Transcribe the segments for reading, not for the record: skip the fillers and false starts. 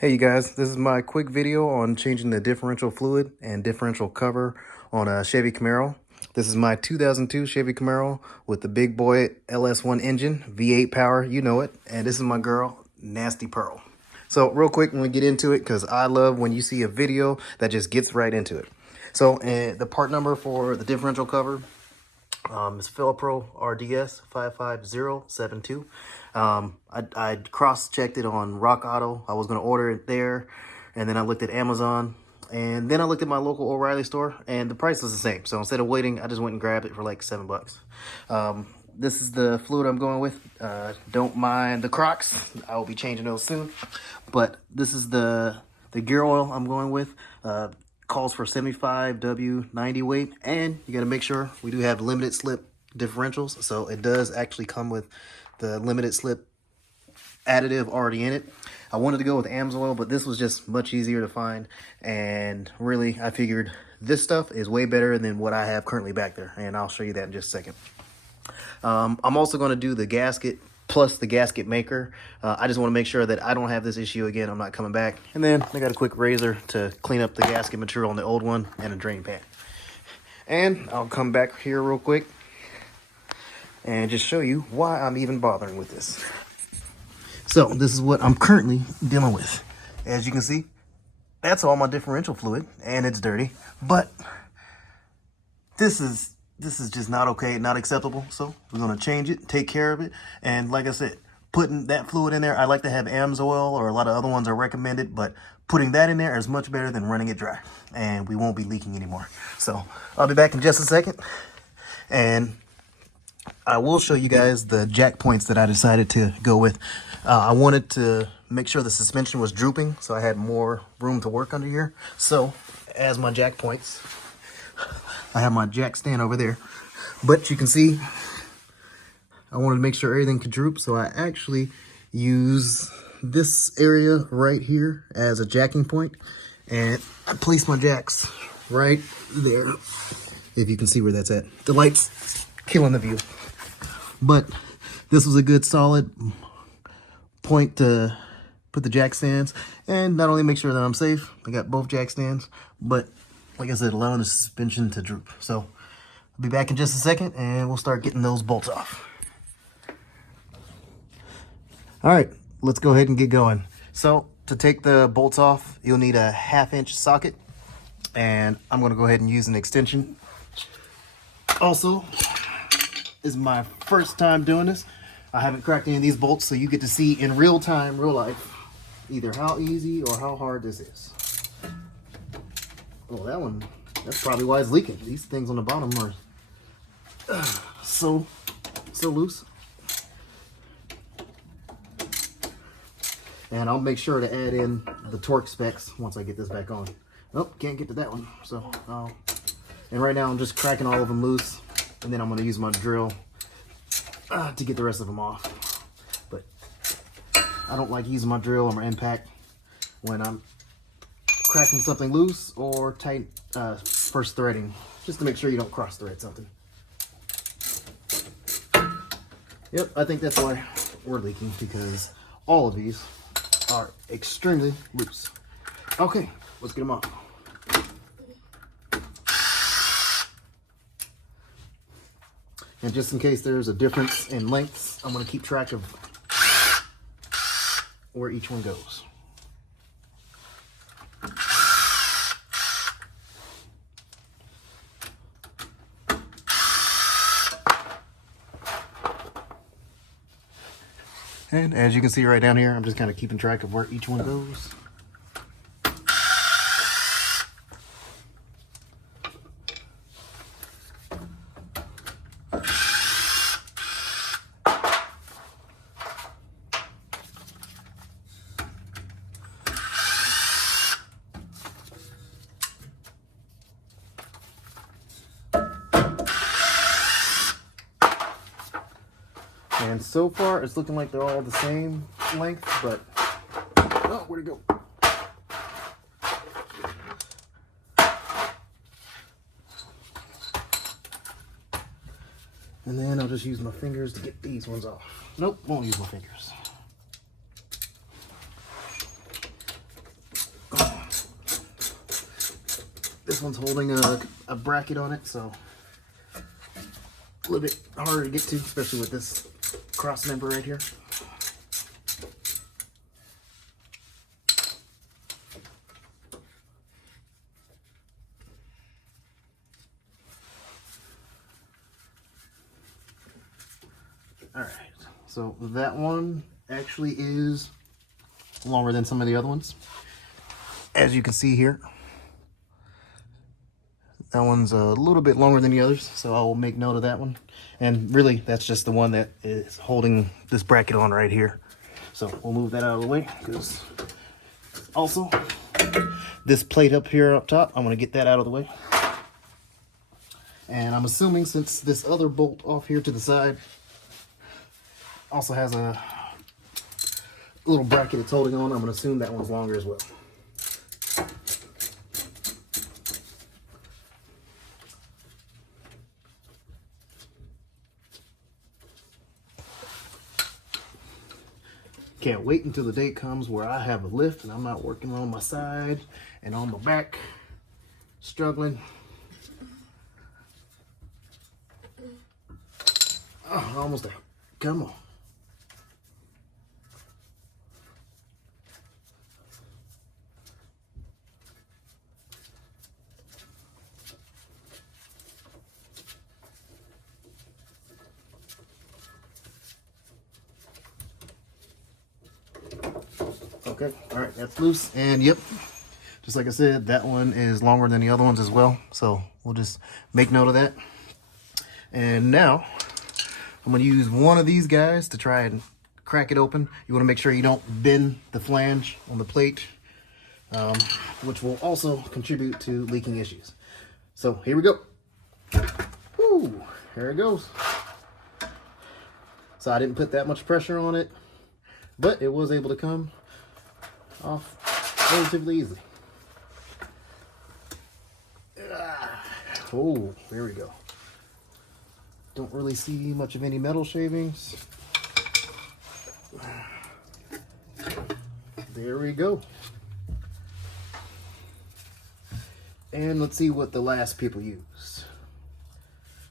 Hey you guys, this is my quick video on changing the differential fluid and differential cover on a Chevy Camaro. This is my 2002 Chevy Camaro with the big boy LS1 engine, V8 power, you know it. And this is my girl, Nasty Pearl. So real quick, when we get into it, because I love when you see a video that just gets right into it. So the part number for the differential cover is Philipro RDS 55072. I cross-checked it on Rock Auto. I was going to order it there, and then I looked at Amazon, and then I looked at my local O'Reilly store, and the price was the same. So instead of waiting, I just went and grabbed it for like $7. This is the fluid I'm going with. Don't mind the Crocs. I will be changing those soon. But this is the gear oil I'm going with. Calls for 75 W90 weight, and you got to make sure we do have limited slip differentials, so it does actually come with the limited slip additive already in it. I wanted to go with AMSOIL, but this was just much easier to find, and really I figured this stuff is way better than what I have currently back there, and I'll show you that in just a second. I'm also going to do the gasket plus the gasket maker. I just want to make sure that I don't have this issue again. I'm not coming back. And then I got a quick razor to clean up the gasket material on the old one and a drain pan. And I'll come back here real quick and just show you why I'm even bothering with this. So this is what I'm currently dealing with. As you can see, that's all my differential fluid, and it's dirty. But this is just not okay, not acceptable. So we're going to change it, take care of it. And like I said, putting that fluid in there, I like to have AMSOIL, or a lot of other ones are recommended, but putting that in there is much better than running it dry, and we won't be leaking anymore. So I'll be back in just a second, and I will show you guys the jack points that I decided to go with. I wanted to make sure the suspension was drooping, so I had more room to work under here. So as my jack points, I have my jack stand over there, but you can see I wanted to make sure everything could droop, so I actually use this area right here as a jacking point, and I place my jacks right there, if you can see where that's at. The light's killing the view, but this was a good solid point to put the jack stands, and not only make sure that I'm safe, I got both jack stands, but like I said, allowing the suspension to droop. So I'll be back in just a second, and we'll start getting those bolts off. All right, let's go ahead and get going. So to take the bolts off, you'll need a 1/2-inch socket, and I'm gonna go ahead and use an extension. Also, this is my first time doing this. I haven't cracked any of these bolts, so you get to see in real time, real life, either how easy or how hard this is. Oh, that one, that's probably why it's leaking. These things on the bottom are so loose. And I'll make sure to add in the torque specs once I get this back on. Nope, can't get to that one. So, and right now I'm just cracking all of them loose, and then I'm gonna use my drill to get the rest of them off. But I don't like using my drill or my impact when I'm cracking something loose or tight, first threading, just to make sure you don't cross thread something. Yep, I think that's why we're leaking, because all of these are extremely loose. Okay, let's get them off. And just in case there's a difference in lengths, I'm going to keep track of where each one goes. And as you can see right down here, I'm just kind of keeping track of where each one goes. And so far, it's looking like they're all the same length, but oh, where'd it go? And then I'll just use my fingers to get these ones off. Nope, won't use my fingers. This one's holding a bracket on it, so a little bit harder to get to, especially with this cross member right here. All right, so that one actually is longer than some of the other ones. As you can see here, that one's a little bit longer than the others, so I will make note of that one. And really, that's just the one that is holding this bracket on right here. So we'll move that out of the way, because also this plate up here up top, I'm going to get that out of the way. And I'm assuming since this other bolt off here to the side also has a little bracket it's holding on, I'm going to assume that one's longer as well. Can't wait until the day comes where I have a lift and I'm not working on my side and on my back, struggling. Oh, almost there. Come on. Okay, all right, that's loose. And yep, just like I said, that one is longer than the other ones as well. So we'll just make note of that. And now I'm gonna use one of these guys to try and crack it open. You wanna make sure you don't bend the flange on the plate, which will also contribute to leaking issues. So here we go. Woo, here it goes. So I didn't put that much pressure on it, but it was able to come off relatively easily. Oh, there we go. Don't really see much of any metal shavings. There we go. And let's see what the last people used.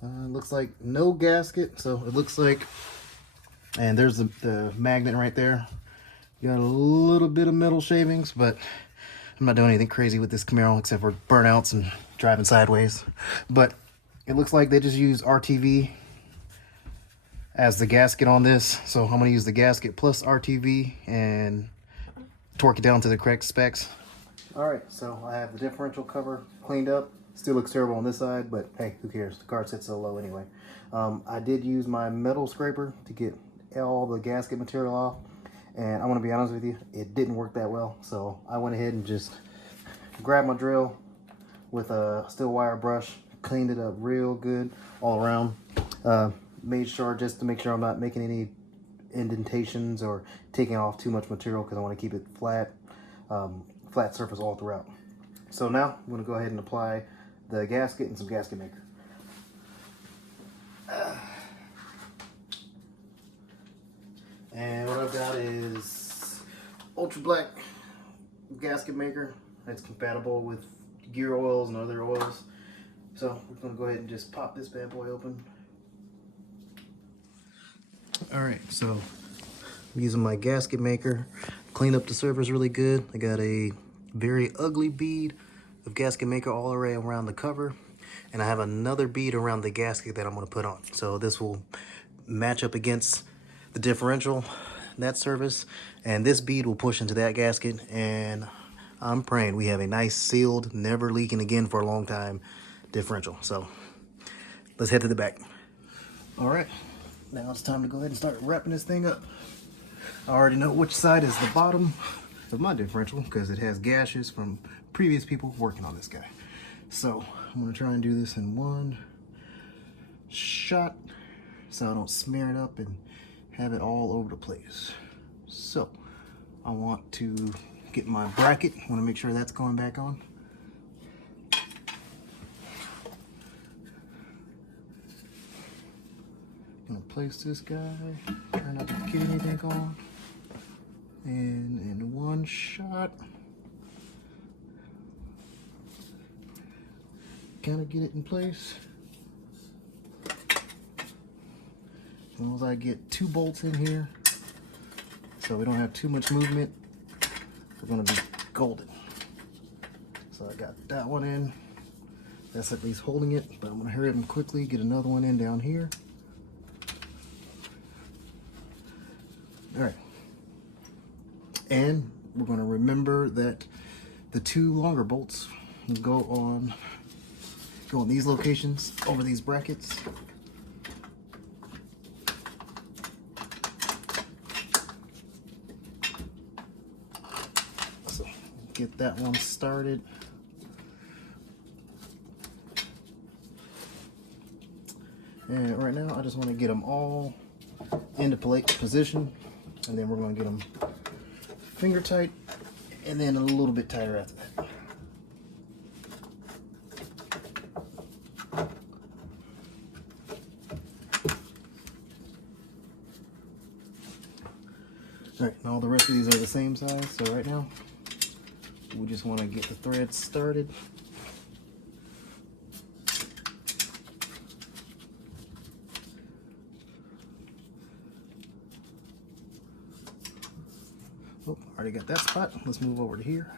Looks like no gasket, so it looks like, and there's the magnet right there. Got a little bit of metal shavings, but I'm not doing anything crazy with this Camaro except for burnouts and driving sideways. But it looks like they just use RTV as the gasket on this. So I'm going to use the gasket plus RTV and torque it down to the correct specs. All right, so I have the differential cover cleaned up. Still looks terrible on this side, but hey, who cares? The car sits so low anyway. I did use my metal scraper to get all the gasket material off. And I'm gonna be honest with you, it didn't work that well. So I went ahead and just grabbed my drill with a steel wire brush, cleaned it up real good all around. Made sure just to make sure I'm not making any indentations or taking off too much material, because I want to keep it flat, flat surface all throughout. So now I'm gonna go ahead and apply the gasket and some gasket maker. And what I've got is ultra black gasket maker that's compatible with gear oils and other oils. So we're gonna go ahead and just pop this bad boy open. All right, so I'm using my gasket maker, cleaned up the surface really good. I got a very ugly bead of gasket maker all the way around the cover, and I have another bead around the gasket that I'm gonna put on. So this will match up against the differential, that surface, and this bead will push into that gasket, and I'm praying we have a nice sealed, never leaking again for a long time differential. So let's head to the back. All right, now it's time to go ahead and start wrapping this thing up. I already know which side is the bottom of my differential because it has gashes from previous people working on this guy. So I'm gonna try and do this in one shot so I don't smear it up and have it all over the place. So I want to get my bracket. I want to make sure that's going back on. Gonna place this guy, try not to get anything on, and in one shot kind of get it in place. As long as I get 2 bolts in here, so we don't have too much movement, we're gonna be golden. So I got that one in. That's at least holding it, but I'm gonna hurry up and quickly get another one in down here. All right. And we're gonna remember that the 2 longer bolts go on these locations over these brackets. So get that one started. And right now I just want to get them all into position, and then we're going to get them finger tight and then a little bit tighter after that. Alright, and all the rest of these are the same size, so right now we just want to get the threads started. Oh, already got that spot. Let's move over to here.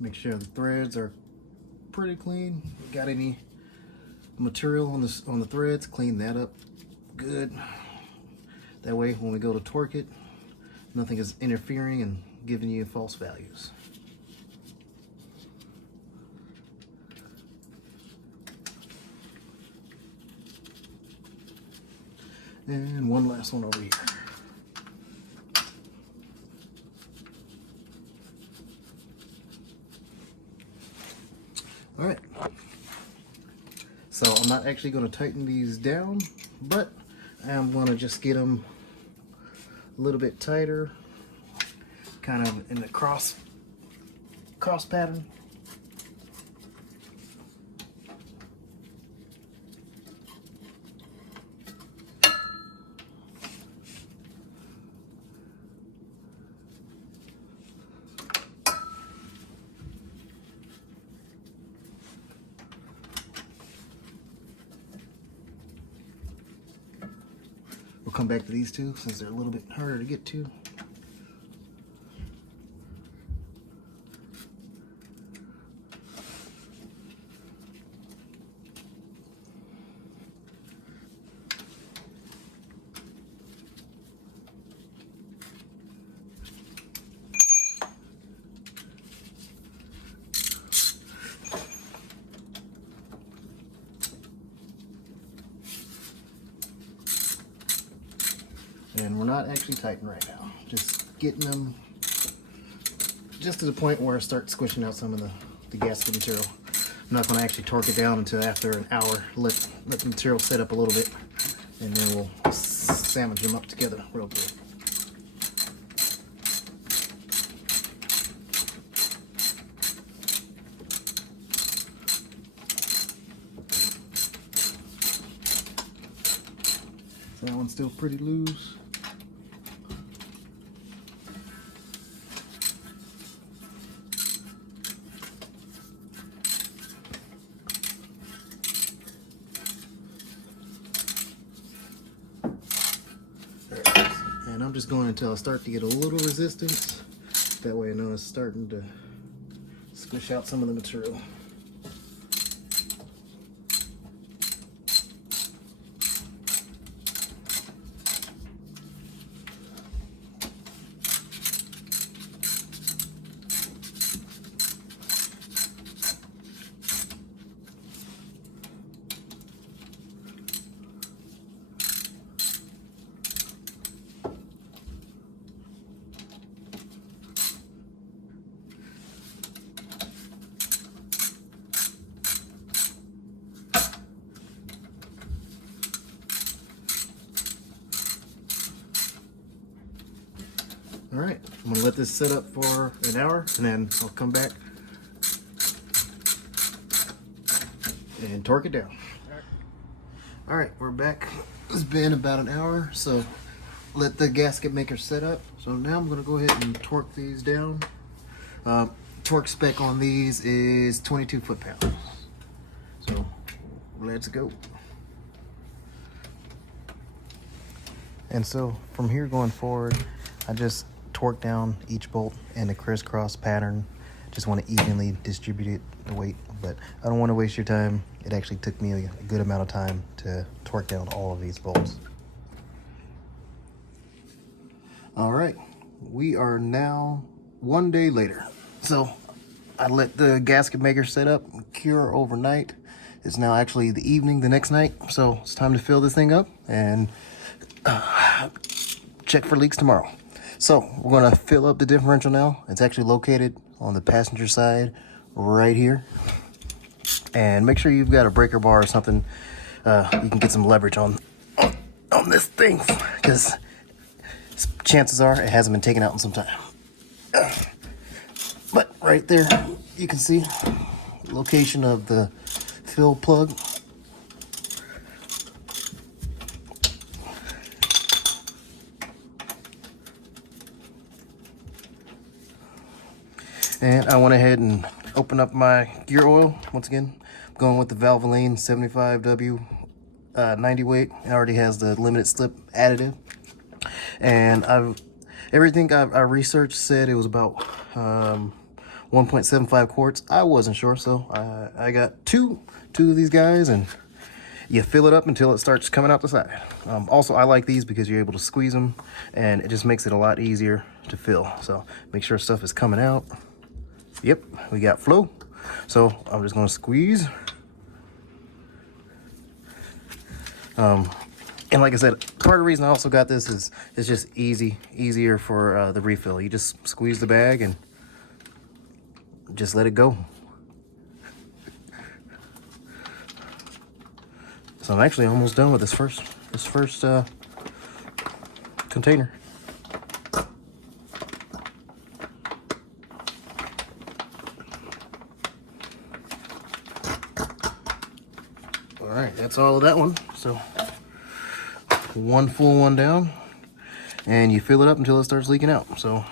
Make sure the threads are pretty clean. Got any material on the threads, clean that up good. That way when we go to torque it, nothing is interfering and giving you false values. And one last one over here. All right, so I'm not actually going to tighten these down, but I'm going to just get them a little bit tighter, kind of in the cross pattern. We'll come back to these two since they're a little bit harder to get to. And we're not actually tightening right now, just getting them just to the point where I start squishing out some of the gasket material. I'm not going to actually torque it down until after an hour. Let the material set up a little bit, and then we'll sandwich them up together real good. So that one's still pretty loose. And I'm just going until I start to get a little resistance. That way I know it's starting to squish out some of the material. All right, I'm gonna let this sit up for an hour and then I'll come back and torque it down. All right, we're back. It's been about an hour, so let the gasket maker set up. So now I'm gonna go ahead and torque these down. Torque spec on these is 22 foot-pounds. So let's go. And so from here going forward, I just torque down each bolt in a crisscross pattern. Just want to evenly distribute the weight, but I don't want to waste your time. It actually took me a good amount of time to torque down all of these bolts. All right, we are now 1 day later. So I let the gasket maker set up, cure overnight. It's now actually the evening the next night, so it's time to fill this thing up and check for leaks tomorrow. So we're gonna fill up the differential now. It's actually located on the passenger side right here. And make sure you've got a breaker bar or something. You can get some leverage on this thing, because chances are it hasn't been taken out in some time. But right there, you can see the location of the fill plug. And I went ahead and opened up my gear oil. Once again, I'm going with the Valvoline 75W 90 weight. It already has the limited slip additive. And everything I researched said it was about 1.75 quarts. I wasn't sure, so I got two of these guys, and you fill it up until it starts coming out the side. Also, I like these because you're able to squeeze them, and it just makes it a lot easier to fill. So make sure stuff is coming out. Yep, we got flow. So I'm just gonna squeeze. And like I said, part of the reason I also got this is it's just easier for the refill. You just squeeze the bag and just let it go. So I'm actually almost done with this first container. All right, that's all of that one. So one full one down, and you fill it up until it starts leaking out. So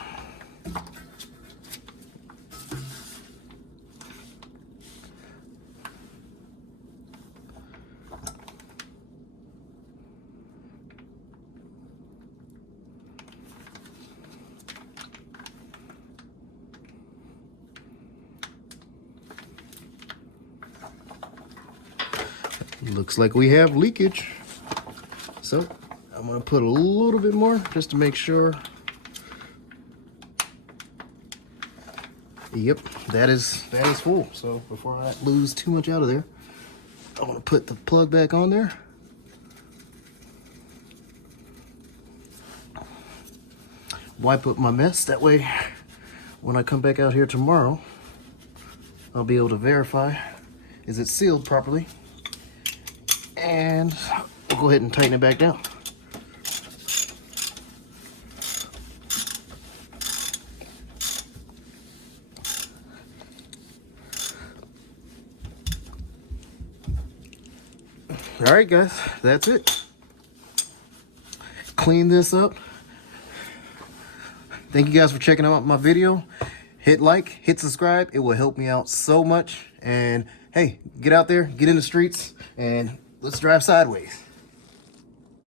looks like we have leakage. So I'm gonna put a little bit more just to make sure. Yep, that is full. So before I lose too much out of there, I'm gonna put the plug back on there. Wipe up my mess, that way when I come back out here tomorrow, I'll be able to verify is it sealed properly, and we'll go ahead and tighten it back down. All right, guys, that's it. Clean this up. Thank you guys for checking out my video. Hit like, hit subscribe. It will help me out so much. And hey, get out there, get in the streets, and let's drive sideways.